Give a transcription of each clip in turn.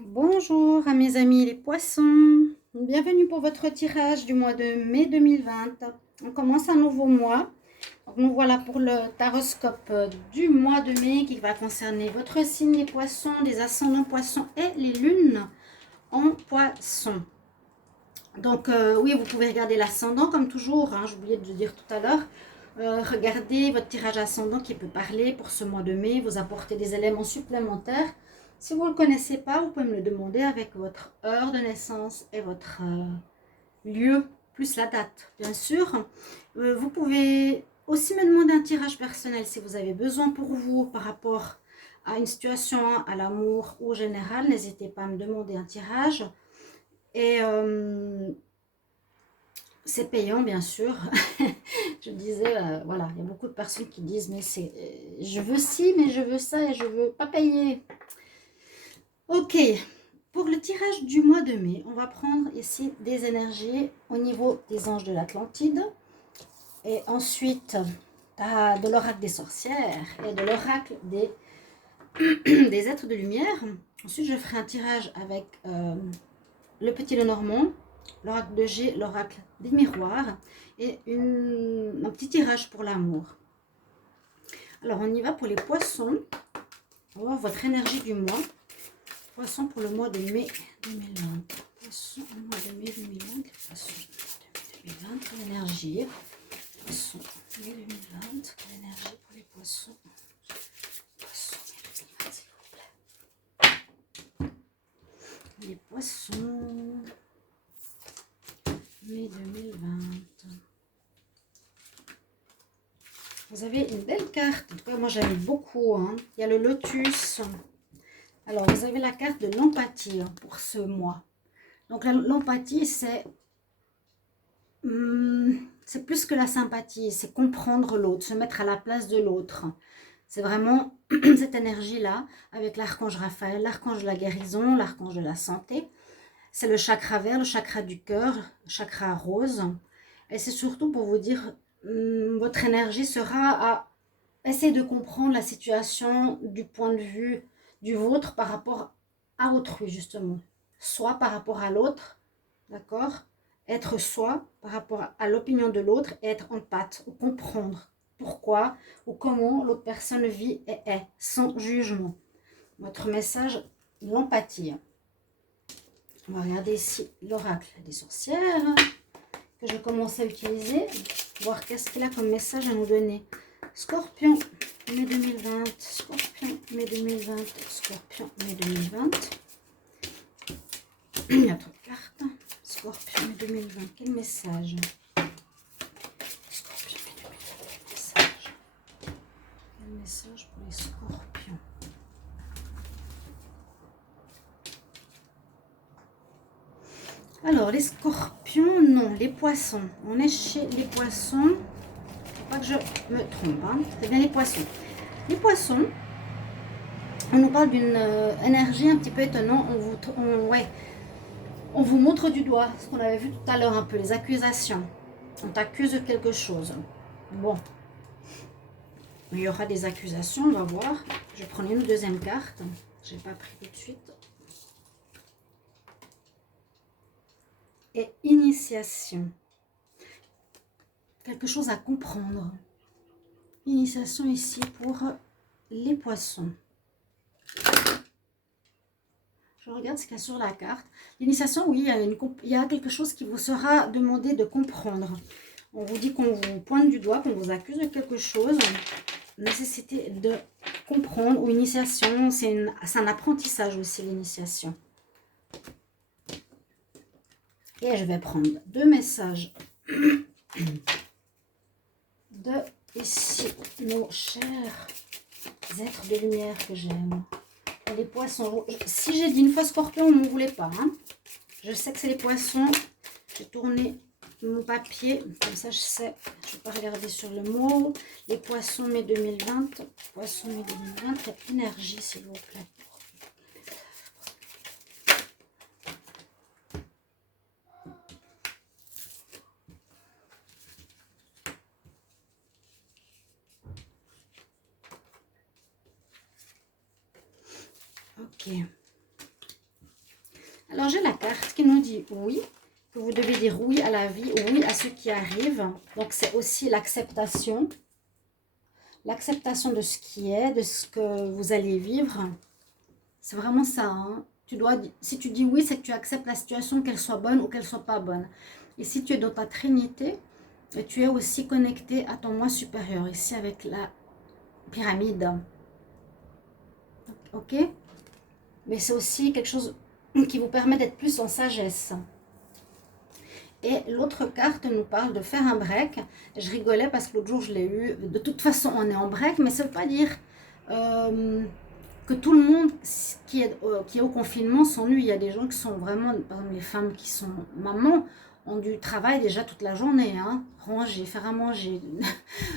Bonjour à mes amis les poissons, bienvenue pour votre tirage du mois de mai 2020. On commence un nouveau mois. Donc nous voilà pour le taroscope du mois de mai qui va concerner votre signe les poissons, les ascendants poissons et les lunes en poissons. Donc oui, vous pouvez regarder l'ascendant comme toujours, hein, j'ai oublié de le dire tout à l'heure. Regardez votre tirage ascendant qui peut parler pour ce mois de mai, vous apporter des éléments supplémentaires. Si vous ne le connaissez pas, vous pouvez me le demander avec votre heure de naissance et votre lieu, plus la date, bien sûr. Vous pouvez aussi me demander un tirage personnel si vous avez besoin pour vous par rapport à une situation, à l'amour ou au général. N'hésitez pas à me demander un tirage. Et c'est payant, bien sûr. Je disais, voilà, il y a beaucoup de personnes qui disent, mais c'est, je veux ci, mais je veux ça et je veux pas payer. Ok, pour le tirage du mois de mai, on va prendre ici des énergies au niveau des anges de l'Atlantide. Et ensuite, de l'oracle des sorcières et de l'oracle des êtres de lumière. Ensuite, je ferai un tirage avec le petit Lenormand, l'oracle de G, l'oracle des miroirs et un petit tirage pour l'amour. Alors, on y va pour les poissons. On va voir votre énergie du mois. Poissons pour le mois de mai 2020. Poissons au mois de mai 2020. Poissons 2020, l'énergie. Poissons mai 2020. L'énergie pour les poissons. Poissons mai 2020, s'il vous plaît. Les poissons mai 2020. Vous avez une belle carte. En tout cas, moi j'aime beaucoup. Hein. Il y a le lotus. Alors, vous avez la carte de l'empathie pour ce mois. Donc, l'empathie, c'est plus que la sympathie. C'est comprendre l'autre, se mettre à la place de l'autre. C'est vraiment cette énergie-là avec l'archange Raphaël, l'archange de la guérison, l'archange de la santé. C'est le chakra vert, le chakra du cœur, le chakra rose. Et c'est surtout pour vous dire, votre énergie sera à essayer de comprendre la situation du point de vue du vôtre par rapport à autrui, justement. Soit par rapport à l'autre, d'accord? Être soi par rapport à l'opinion de l'autre et être empathe, ou comprendre pourquoi ou comment l'autre personne vit et est, sans jugement. Votre message, l'empathie. On va regarder ici l'oracle des sorcières que je commence à utiliser, voir qu'est-ce qu'il a comme message à nous donner. Scorpion, mai 2020, Scorpion, mai 2020, Scorpion, mai 2020. Il y a trop de cartes. Scorpion, mai 2020, quel message? Scorpion, mai 2020, quel message? Quel message pour les scorpions? Alors, les scorpions, non, les poissons. On est chez les poissons. Faut pas que je me trompe, hein. C'est bien les poissons. Les poissons, on nous parle d'une énergie un petit peu étonnante. On vous montre du doigt, ce qu'on avait vu tout à l'heure un peu, les accusations. On t'accuse de quelque chose. Bon, il y aura des accusations, on va voir. Je vais prendre une deuxième carte. Je n'ai pas pris tout de suite. Et initiation. Quelque chose à comprendre. Initiation ici pour les poissons. Je regarde ce qu'il y a sur la carte. L'initiation, oui, il y a quelque chose qui vous sera demandé de comprendre. On vous dit qu'on vous pointe du doigt, qu'on vous accuse de quelque chose. Nécessité de comprendre, ou initiation, c'est un apprentissage aussi, l'initiation. Et je vais prendre deux messages de ici, nos chers êtres de lumière que j'aime. Les poissons, si j'ai dit une fois scorpion, on ne m'en voulait pas. Hein. Je sais que c'est les poissons. J'ai tourné mon papier, comme ça je sais, je ne vais pas regarder sur le mot. Les poissons mai 2020, poissons mai 2020, il y a énergie s'il vous plaît. Ok. Alors, j'ai la carte qui nous dit oui, que vous devez dire oui à la vie, oui à ce qui arrive. Donc, c'est aussi l'acceptation. L'acceptation de ce qui est, de ce que vous allez vivre. C'est vraiment ça. Hein. Si tu dis oui, c'est que tu acceptes la situation, qu'elle soit bonne ou qu'elle soit pas bonne. Et si tu es dans ta trinité, tu es aussi connecté à ton moi supérieur, ici avec la pyramide. Ok? Mais c'est aussi quelque chose qui vous permet d'être plus en sagesse. Et l'autre carte nous parle de faire un break. Je rigolais parce que l'autre jour, je l'ai eu. De toute façon, on est en break, mais ça ne veut pas dire que tout le monde qui est au confinement s'ennuie. Il y a des gens qui sont vraiment, par exemple les femmes qui sont mamans, ont du travail déjà toute la journée. Hein. Ranger, faire à manger,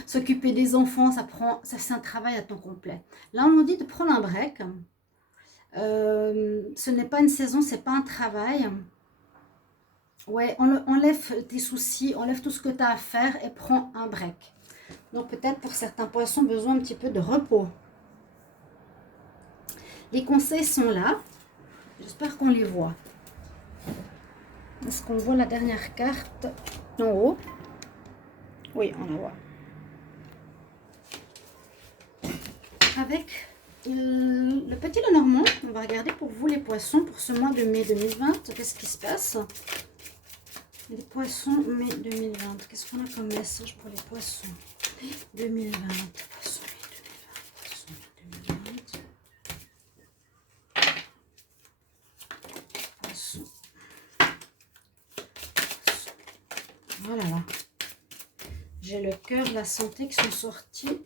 s'occuper des enfants, ça c'est un travail à temps complet. Là, on nous dit de prendre un break. Ce n'est pas une saison, c'est pas un travail. Ouais, enlève tes soucis, enlève tout ce que tu as à faire et prends un break. Donc peut-être pour certains poissons, besoin un petit peu de repos. Les conseils sont là. J'espère qu'on les voit. Est-ce qu'on voit la dernière carte en haut? Oui, on la voit. Avec le petit Lenormand, on va regarder pour vous les poissons pour ce mois de mai 2020. Qu'est-ce qui se passe? Les poissons, mai 2020. Qu'est-ce qu'on a comme message pour les poissons 2020. Poissons, mai 2020. Poissons, mai 2020. Poissons. Voilà. Là. J'ai le cœur, la santé qui sont sortis.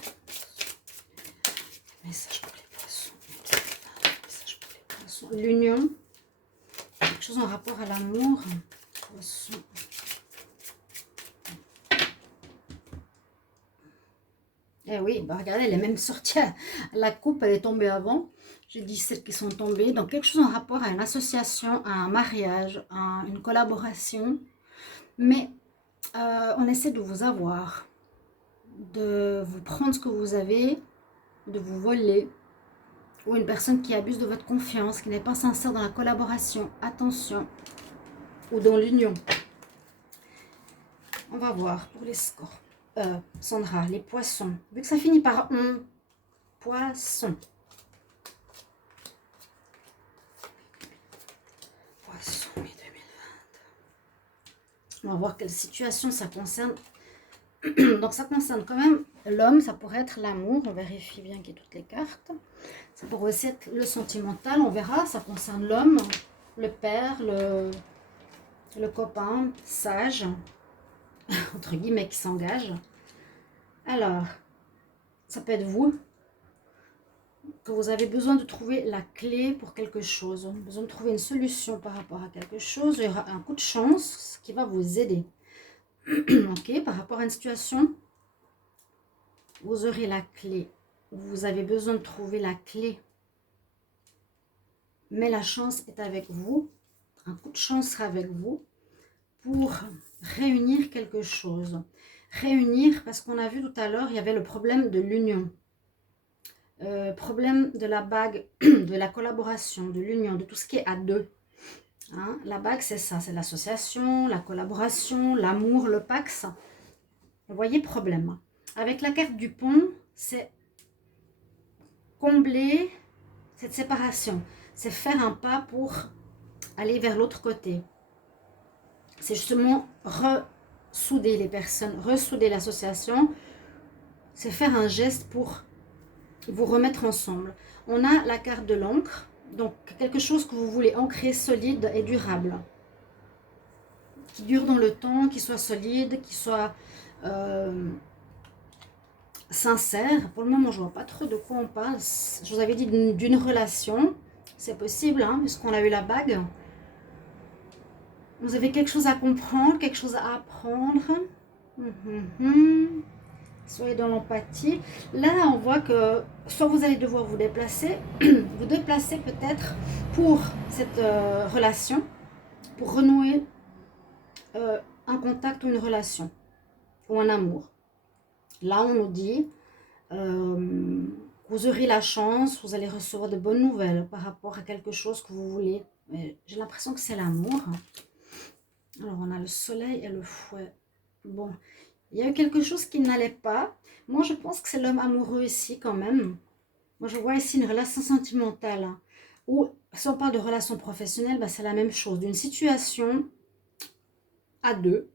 Message pour les poissons. Message pour les poissons. L'union. Quelque chose en rapport à l'amour. Poissons. Eh oui, bah regardez, elle est même sortie. La coupe, elle est tombée avant. J'ai dit celles qui sont tombées. Donc, quelque chose en rapport à une association, à un mariage, à une collaboration. Mais on essaie de vous avoir, de vous prendre ce que vous avez, de vous voler. Ou une personne qui abuse de votre confiance, qui n'est pas sincère dans la collaboration. Attention. Ou dans l'union. On va voir pour les scores. Sandra, les poissons. Vu que ça finit par on, poisson. Poisson, mai 2020. On va voir quelle situation ça concerne. Donc ça concerne quand même l'homme, ça pourrait être l'amour. On vérifie bien qu'il y ait toutes les cartes. Ça pourrait aussi être le sentimental, on verra. Ça concerne l'homme, le père, le copain, sage, entre guillemets, qui s'engage. Alors, ça peut être vous, que vous avez besoin de trouver la clé pour quelque chose. Besoin de trouver une solution par rapport à quelque chose. Il y aura un coup de chance qui va vous aider. Ok, par rapport à une situation, vous aurez la clé. Vous avez besoin de trouver la clé. Mais la chance est avec vous. Un coup de chance sera avec vous pour réunir quelque chose. Réunir, parce qu'on a vu tout à l'heure, il y avait le problème de l'union. Problème de la bague, de la collaboration, de l'union, de tout ce qui est à deux. Hein, la bague, c'est ça, c'est l'association, la collaboration, l'amour, le pax. Vous voyez, problème. Avec la carte du pont, c'est combler cette séparation. C'est faire un pas pour aller vers l'autre côté. C'est justement ressouder les personnes, ressouder l'association. C'est faire un geste pour vous remettre ensemble. On a la carte de l'encre. Donc, quelque chose que vous voulez ancrer solide et durable. Qui dure dans le temps, qui soit solide, qui soit sincère. Pour le moment, je ne vois pas trop de quoi on parle. Je vous avais dit d'une relation. C'est possible, hein, puisqu'on a eu la bague. Vous avez quelque chose à comprendre, quelque chose à apprendre. Soyez dans l'empathie. Là, on voit que soit vous allez devoir vous déplacer peut-être pour cette relation, pour renouer un contact ou une relation, ou un amour. Là, on nous dit, vous aurez la chance, vous allez recevoir de bonnes nouvelles par rapport à quelque chose que vous voulez mais j'ai l'impression que c'est l'amour. Alors, on a le soleil et le fouet. Bon, il y a eu quelque chose qui n'allait pas. Moi, je pense que c'est l'homme amoureux ici, quand même. Moi, je vois ici une relation sentimentale. Ou, si on parle de relation professionnelle, c'est la même chose. D'une situation à deux,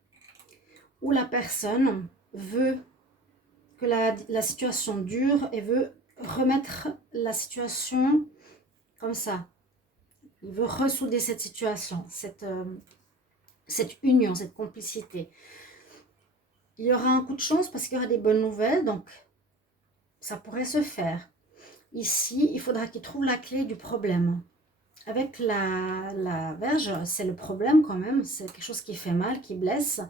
où la personne veut que la situation dure et veut remettre la situation comme ça. Il veut ressouder cette situation, cette union, cette complicité. Il y aura un coup de chance parce qu'il y aura des bonnes nouvelles, donc ça pourrait se faire. Ici, il faudra qu'il trouve la clé du problème. Avec la verge, c'est le problème quand même, c'est quelque chose qui fait mal, qui blesse.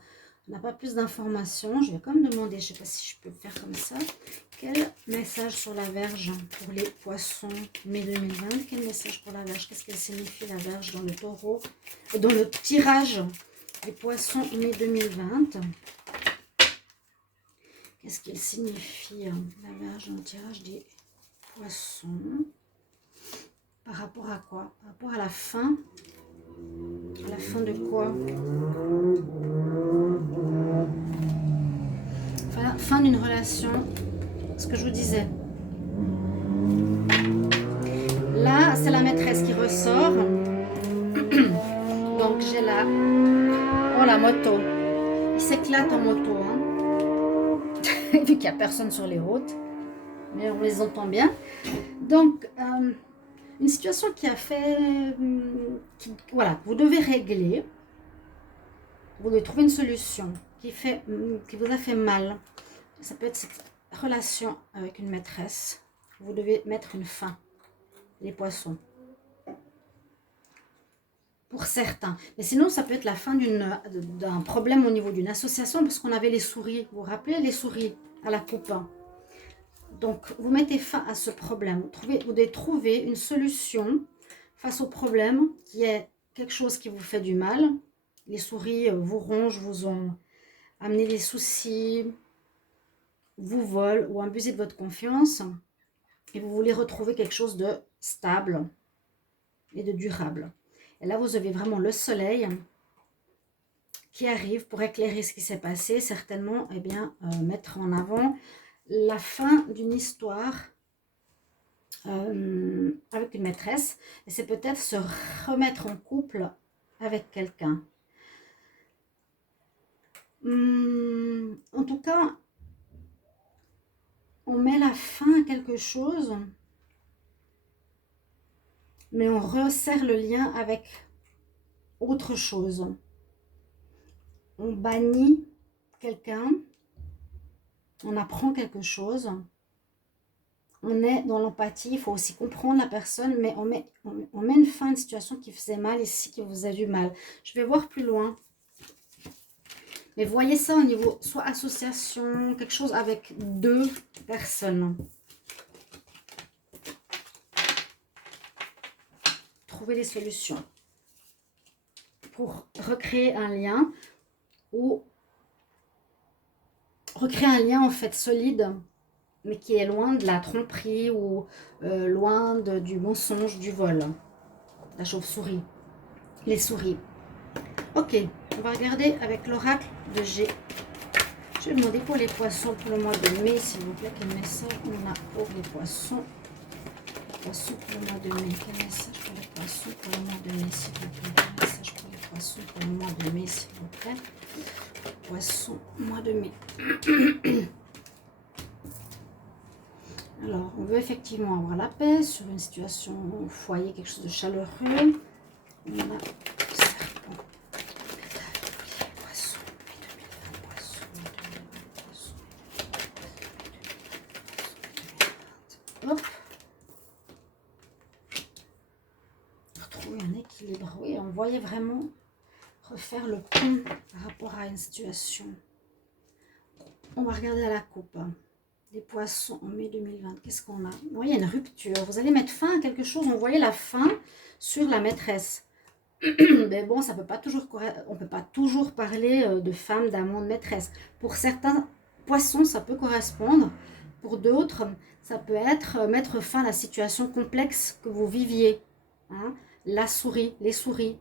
On n'a pas plus d'informations. Je vais quand même demander, je ne sais pas si je peux faire comme ça. Quel message sur la verge pour les poissons mai 2020? Quel message pour la verge? Qu'est-ce qu'elle signifie la verge dans le taureau? Dans le tirage des poissons mai 2020. Qu'est-ce qu'elle signifie la verge dans le tirage des poissons? Par rapport à quoi? Par rapport à la fin? À la fin de quoi? Enfin, fin d'une relation, ce que je vous disais. Là, c'est la maîtresse qui ressort. Donc, j'ai là... Oh, la moto. Il s'éclate en moto. Vu qu'il n'y a personne sur les routes. Mais on les entend bien. Donc, une situation qui a fait... voilà, vous devez régler. Vous devez trouver une solution qui vous a fait mal. Ça peut être cette relation avec une maîtresse. Vous devez mettre une fin. Les poissons. Pour certains. Mais sinon, ça peut être la fin d'un problème au niveau d'une association, parce qu'on avait les souris. Vous vous rappelez les souris à la coupe? Donc, vous mettez fin à ce problème. Vous devez trouver une solution face au problème qui est quelque chose qui vous fait du mal. Les souris vous rongent, vous ont amené des soucis, vous volent ou abusé de votre confiance. Et vous voulez retrouver quelque chose de stable et de durable. Et là, vous avez vraiment le soleil qui arrive pour éclairer ce qui s'est passé. Certainement, eh bien, mettre en avant la fin d'une histoire avec une maîtresse. Et c'est peut-être se remettre en couple avec quelqu'un. En tout cas, on met la fin à quelque chose, mais on resserre le lien avec autre chose. On bannit quelqu'un, on apprend quelque chose, on est dans l'empathie, il faut aussi comprendre la personne, mais on met une fin à une situation qui faisait mal ici, qui vous a du mal. Je vais voir plus loin. Mais voyez ça au niveau, soit association, quelque chose avec deux personnes. Trouver des solutions pour recréer un lien ou recréer un lien en fait solide, mais qui est loin de la tromperie ou loin du mensonge, du vol. La chauve-souris, les souris. Ok, on va regarder avec l'oracle de G. Je vais demander pour les poissons pour le mois de mai, s'il vous plaît, quel message on a pour les poissons. Les poissons pour le mois de mai. Quel message pour les poissons pour le mois de mai, s'il vous plaît. Quel message pour les poissons pour le mois de mai, s'il vous plaît. Poissons, mois de mai. Alors, on veut effectivement avoir la paix sur une situation au foyer, quelque chose de chaleureux. On a serpent. Poisson, hop. Retrouver un équilibre. Oui, on voyait vraiment refaire le pont par rapport à une situation. On va regarder à la coupe. Les poissons en mai 2020, qu'est-ce qu'on a? Vous voyez, il y a une rupture. Vous allez mettre fin à quelque chose. On voyait la fin sur la maîtresse. Mais bon, ça peut pas toujours, on ne peut pas toujours parler de femme, d'amant, de maîtresse. Pour certains poissons, ça peut correspondre. Pour d'autres, ça peut être mettre fin à la situation complexe que vous viviez. Hein. la souris, les souris.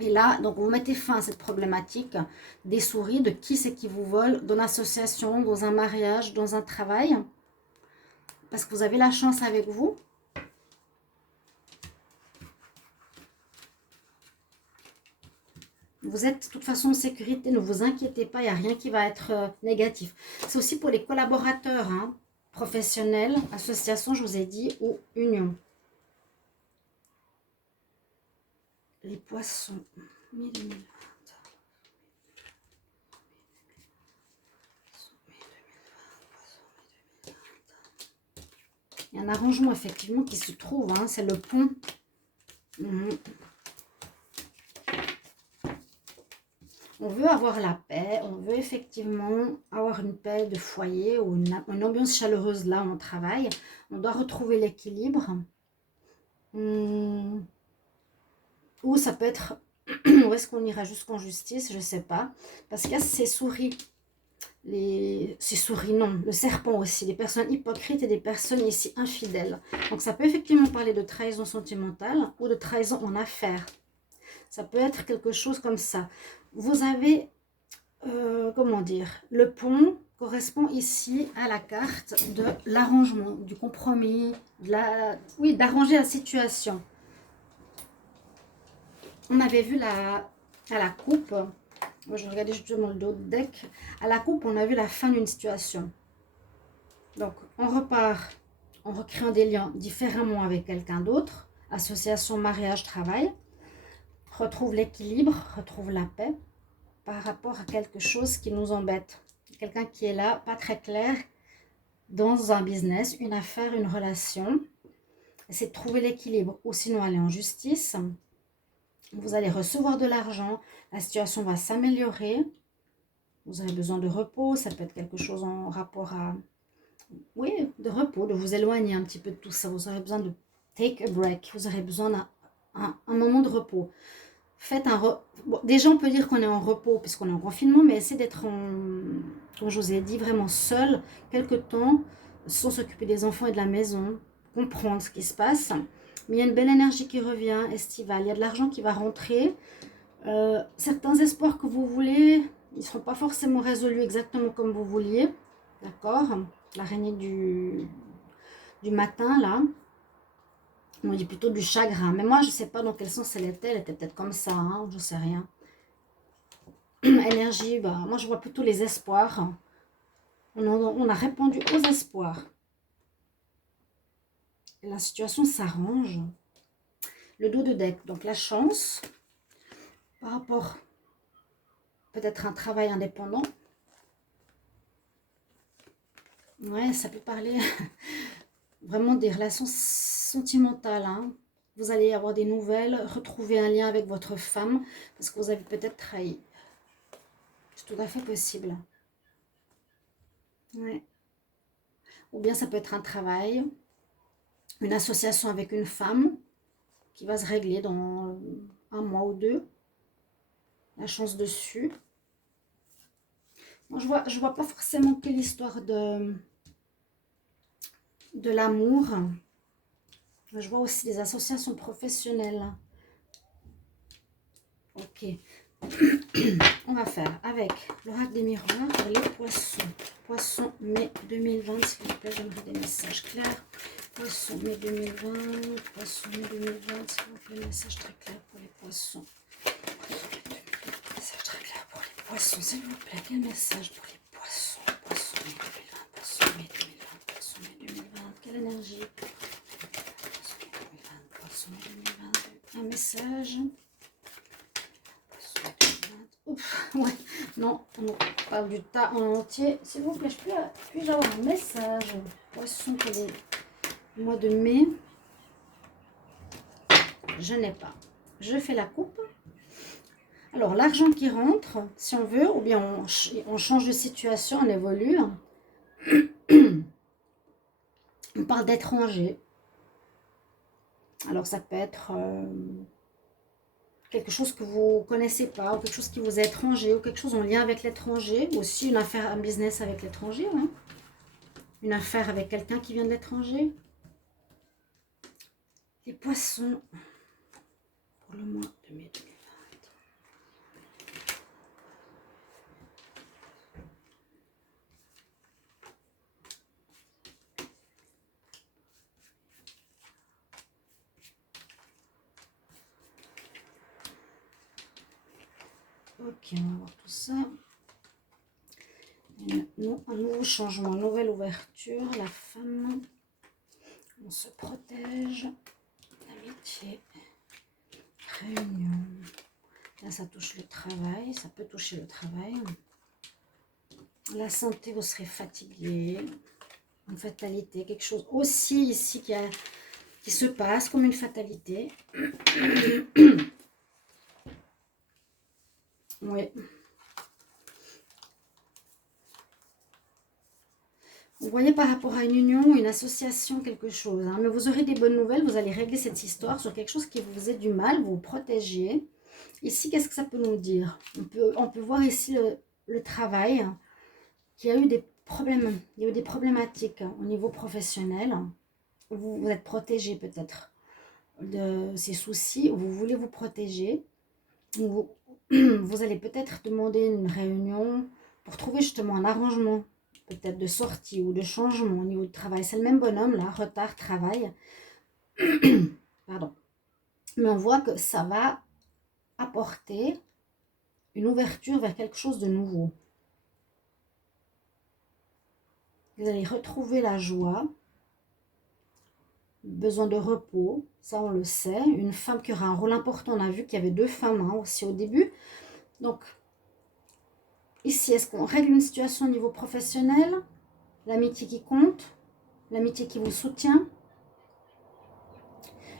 Et là, donc vous mettez fin à cette problématique des souris, de qui c'est qui vous vole, dans l'association, dans un mariage, dans un travail. Parce que vous avez la chance avec vous. Vous êtes de toute façon en sécurité, ne vous inquiétez pas, il n'y a rien qui va être négatif. C'est aussi pour les collaborateurs, hein, professionnels, associations, je vous ai dit, ou union. Les poissons, mai 2020. Il y a un arrangement effectivement qui se trouve, hein, c'est le pont. On veut avoir la paix, on veut effectivement avoir une paix de foyer ou une ambiance chaleureuse là où on travaille. On doit retrouver l'équilibre. Ou ça peut être, où est-ce qu'on ira jusqu'en justice, je ne sais pas. Parce qu'il y a ces souris, ces souris non, le serpent aussi, des personnes hypocrites et des personnes ici infidèles. Donc ça peut effectivement parler de trahison sentimentale ou de trahison en affaires. Ça peut être quelque chose comme ça. Vous avez, comment dire, le pont correspond ici à la carte de l'arrangement, du compromis, oui, d'arranger la situation. On avait vu à la coupe, moi je regardais justement le dos de deck, à la coupe on a vu la fin d'une situation. Donc on repart en recréant des liens différemment avec quelqu'un d'autre, association, mariage, travail, retrouve l'équilibre, retrouve la paix par rapport à quelque chose qui nous embête. Quelqu'un qui est là, pas très clair, dans un business, une affaire, une relation. C'est de trouver l'équilibre ou sinon aller en justice. Vous allez recevoir de l'argent, la situation va s'améliorer. Vous avez besoin de repos, ça peut être quelque chose en rapport à... Oui, de repos, de vous éloigner un petit peu de tout ça. Vous aurez besoin de take a break, vous aurez besoin d'un moment de repos. Faites bon, déjà, on peut dire qu'on est en repos puisqu'on est en confinement, mais essayez d'être, comme je vous ai dit, vraiment seul quelque temps, sans s'occuper des enfants et de la maison, comprendre ce qui se passe. Mais il y a une belle énergie qui revient, estivale. Il y a de l'argent qui va rentrer. Certains espoirs que vous voulez, ils ne seront pas forcément résolus exactement comme vous vouliez. D'accord? L'araignée du matin, là. On dit plutôt du chagrin. Mais moi, je ne sais pas dans quel sens elle était. Elle était peut-être comme ça, hein, je ne sais rien. Énergie, bah, moi, je vois plutôt les espoirs. On a répondu aux espoirs. Et la situation s'arrange. Le dos de deck, donc la chance. Par rapport, peut-être un travail indépendant. Ouais, ça peut parler vraiment des relations sentimentales, hein. Vous allez avoir des nouvelles, retrouver un lien avec votre femme, parce que vous avez peut-être trahi. C'est tout à fait possible. Ouais. Ou bien ça peut être un travail, une association avec une femme, qui va se régler dans un mois ou deux. La chance dessus. Moi, je vois pas forcément que l'histoire de l'amour. Je vois aussi des associations professionnelles. Ok. On va faire avec l'oracle des miroirs les poissons. Poissons mai 2020, s'il vous plaît, j'aimerais des messages clairs. Poissons mai 2020, poissons mai 2020, s'il vous plaît, message très clair pour les poissons. Message très clair pour les poissons, s'il vous plaît. Quel message pour les poissons? Poissons mai 2020, poissons mai 2020, poissons mai 2020. Quelle énergie? Poissons mai 2020, poissons mai 2020. Un message. Ouf, ouais, non, on parle du tas en entier. S'il vous plaît, puis-je avoir un message? Poisson pour le mois de mai. Je n'ai pas. Je fais la coupe. Alors, l'argent qui rentre, si on veut, ou bien on change de situation, on évolue. On parle d'étranger. Alors, ça peut être... quelque chose que vous ne connaissez pas, ou quelque chose qui vous est étranger, ou quelque chose en lien avec l'étranger, ou aussi une affaire, un business avec l'étranger, hein. Une affaire avec quelqu'un qui vient de l'étranger. Les poissons, Ok, on va voir tout ça. Un nouveau changement, nouvelle ouverture. La femme, on se protège. L'amitié, réunion. Là, ça touche le travail, ça peut toucher le travail. La santé, vous serez fatigué. Une fatalité, quelque chose aussi ici qui se passe comme une fatalité. Oui. Vous voyez par rapport à une union, une association, quelque chose. Hein, mais vous aurez des bonnes nouvelles, vous allez régler cette histoire sur quelque chose qui vous faisait du mal, vous vous protégez. Ici, qu'est-ce que ça peut nous dire? On peut voir ici le travail, qu'il y a eu des problèmes, il y a eu des problématiques au niveau professionnel. Vous êtes protégé peut-être de ces soucis, vous voulez vous protéger. Vous, vous allez peut-être demander une réunion pour trouver justement un arrangement, peut-être de sortie ou de changement au niveau du travail. C'est le même bonhomme là, retard, travail. Pardon. Mais on voit que ça va apporter une ouverture vers quelque chose de nouveau. Vous allez retrouver la joie, besoin de repos, ça on le sait. Une femme qui aura un rôle important, on a vu qu'il y avait 2 femmes hein, aussi au début. Donc, ici, est-ce qu'on règle une situation au niveau professionnel? L'amitié qui compte, l'amitié qui vous soutient.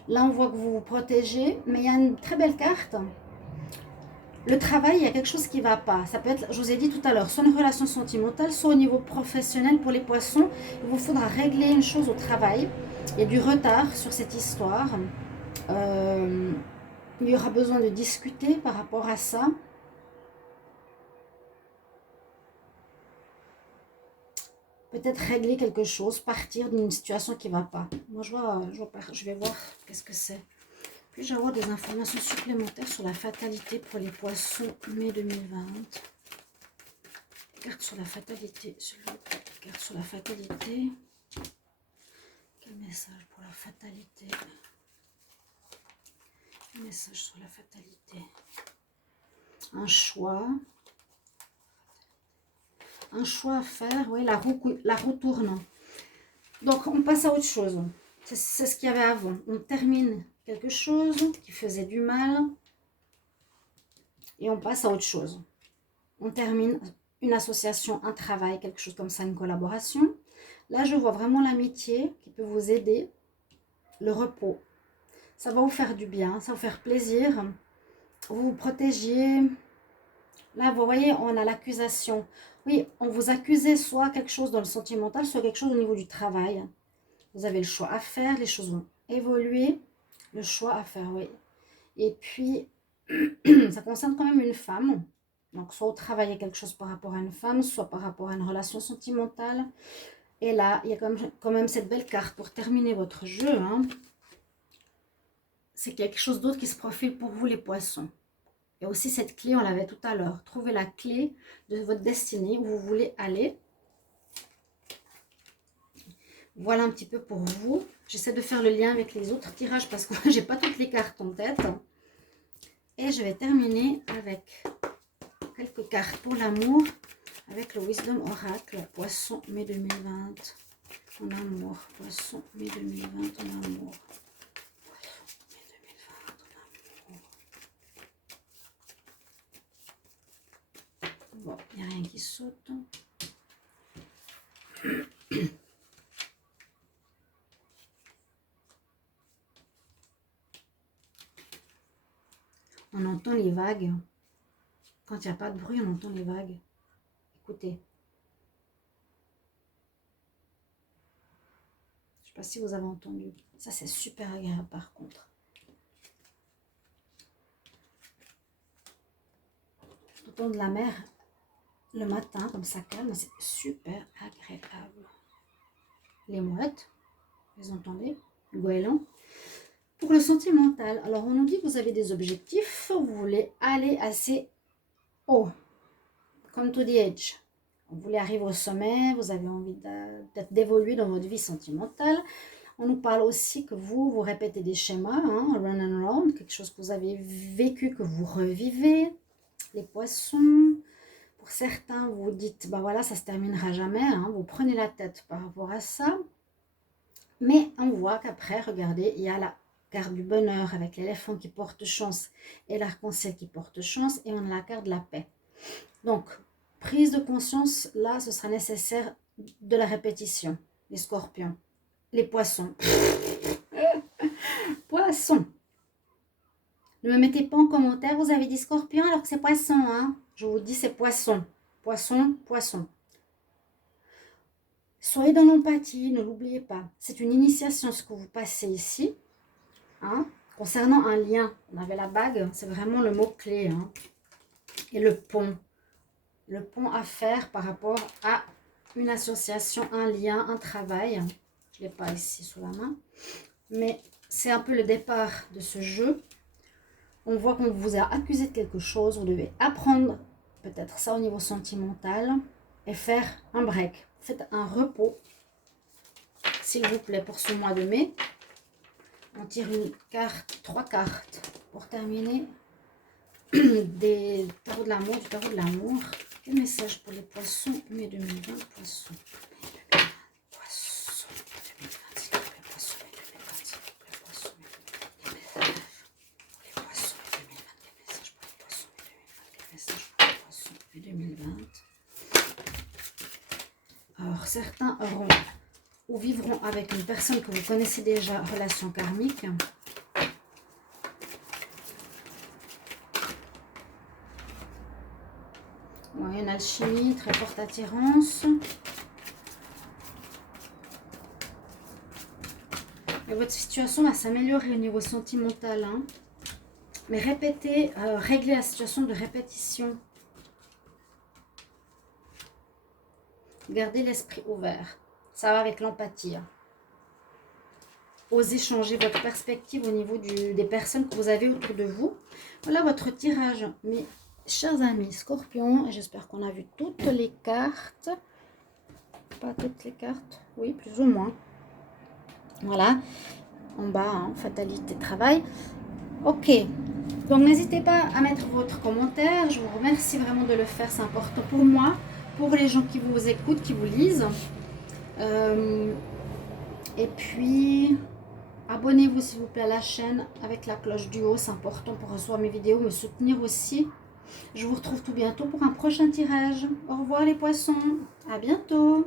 Là, on voit que vous vous protégez, mais il y a une très belle carte. Le travail, il y a quelque chose qui ne va pas. Ça peut être, je vous ai dit tout à l'heure, soit une relation sentimentale, soit au niveau professionnel pour les poissons. Il vous faudra régler une chose au travail. Il y a du retard sur cette histoire. Il y aura besoin de discuter par rapport à ça. Peut-être régler quelque chose, partir d'une situation qui ne va pas. Moi, je vais voir qu'est-ce que c'est. Puis-je avoir des informations supplémentaires sur la fatalité pour les poissons mai 2020? Carte sur la fatalité, s'il vous plaît. Carte sur la fatalité. Quel message pour la fatalité? Un message sur la fatalité. Un choix. Un choix à faire. Oui, la roue tourne. Donc, on passe à autre chose. C'est ce qu'il y avait avant. On termine quelque chose qui faisait du mal. Et on passe à autre chose. On termine une association, un travail, quelque chose comme ça, une collaboration. Là, je vois vraiment l'amitié qui peut vous aider. Le repos. Ça va vous faire du bien, ça va vous faire plaisir. Vous vous protégez. Là, vous voyez, on a l'accusation. Oui, on vous accusait soit quelque chose dans le sentimental, soit quelque chose au niveau du travail. Vous avez le choix à faire, les choses vont évoluer. Le choix à faire, oui. Et puis, ça concerne quand même une femme. Donc, soit vous travaillez quelque chose par rapport à une femme, soit par rapport à une relation sentimentale. Et là, il y a quand même cette belle carte pour terminer votre jeu. Hein. C'est quelque chose d'autre qui se profile pour vous, les poissons. Et aussi cette clé, on l'avait tout à l'heure. Trouvez la clé de votre destinée où vous voulez aller. Voilà un petit peu pour vous. J'essaie de faire le lien avec les autres tirages parce que j'ai pas toutes les cartes en tête. Et je vais terminer avec quelques cartes pour l'amour. Avec le Wisdom Oracle, Poisson, mai 2020. En amour. Poisson, mai 2020, en amour. Bon, il n'y a rien qui saute. On entend les vagues. Quand il n'y a pas de bruit, on entend les vagues. Écoutez. Je ne sais pas si vous avez entendu. Ça, c'est super agréable par contre. Entendre la mer le matin, comme ça calme, c'est super agréable. Les mouettes, vous entendez? Le goéland. Pour le sentimental, alors on nous dit que vous avez des objectifs, vous voulez aller assez haut, comme to the edge. Vous voulez arriver au sommet, vous avez envie peut-être d'évoluer dans votre vie sentimentale. On nous parle aussi que vous répétez des schémas, hein, run and round, quelque chose que vous avez vécu, que vous revivez. Les poissons, pour certains, vous vous dites, bah voilà, ça se terminera jamais, hein, vous prenez la tête par rapport à ça. Mais on voit qu'après, regardez, il y a la carte du bonheur avec l'éléphant qui porte chance et l'arc-en-ciel qui porte chance, et on a la carte de la paix. Donc, prise de conscience, là, ce sera nécessaire de la répétition. Les scorpions, les poissons. Poissons. Ne me mettez pas en commentaire, vous avez dit scorpion alors que c'est poisson, hein. Je vous dis c'est poisson. Poisson, poisson. Soyez dans l'empathie, ne l'oubliez pas. C'est une initiation ce que vous passez ici. Hein. Concernant un lien, on avait la bague, c'est vraiment le mot-clé. Hein. Et le pont. Le pont à faire par rapport à une association, un lien, un travail. Je ne l'ai pas ici sous la main. Mais c'est un peu le départ de ce jeu. On voit qu'on vous a accusé de quelque chose. Vous devez apprendre peut-être ça au niveau sentimental et faire un break. Faites un repos, s'il vous plaît, pour ce mois de mai. On tire une carte, 3 cartes pour terminer des tarots de l'amour, du tarot de l'amour. Quel message pour les poissons, mai 2020, poissons. Poissons, 2020, s'il vous plaît, poissons, mai 2020, s'il vous plaît, poissons, mai 2020. Les poissons, mai 2020, quel message pour les poissons, mai 2020, quel message pour les poissons, mai 2020. Alors, certains auront ou vivront avec une personne que vous connaissez déjà, relation karmique. Ouais, une alchimie, très forte attirance. Et votre situation va s'améliorer au niveau sentimental. Hein. Mais répétez, réglez la situation de répétition. Gardez l'esprit ouvert. Ça va avec l'empathie. Hein. Osez changer votre perspective au niveau des personnes que vous avez autour de vous. Voilà votre tirage. Mes chers amis Scorpions, j'espère qu'on a vu toutes les cartes. Pas toutes les cartes, oui, plus ou moins. Voilà. En bas, hein, fatalité, travail. Ok. Donc, n'hésitez pas à mettre votre commentaire. Je vous remercie vraiment de le faire. C'est important pour moi, pour les gens qui vous écoutent, qui vous lisent. Et puis, abonnez-vous s'il vous plaît à la chaîne avec la cloche du haut. C'est important pour recevoir mes vidéos, me soutenir aussi. Je vous retrouve tout bientôt pour un prochain tirage. Au revoir les poissons. À bientôt.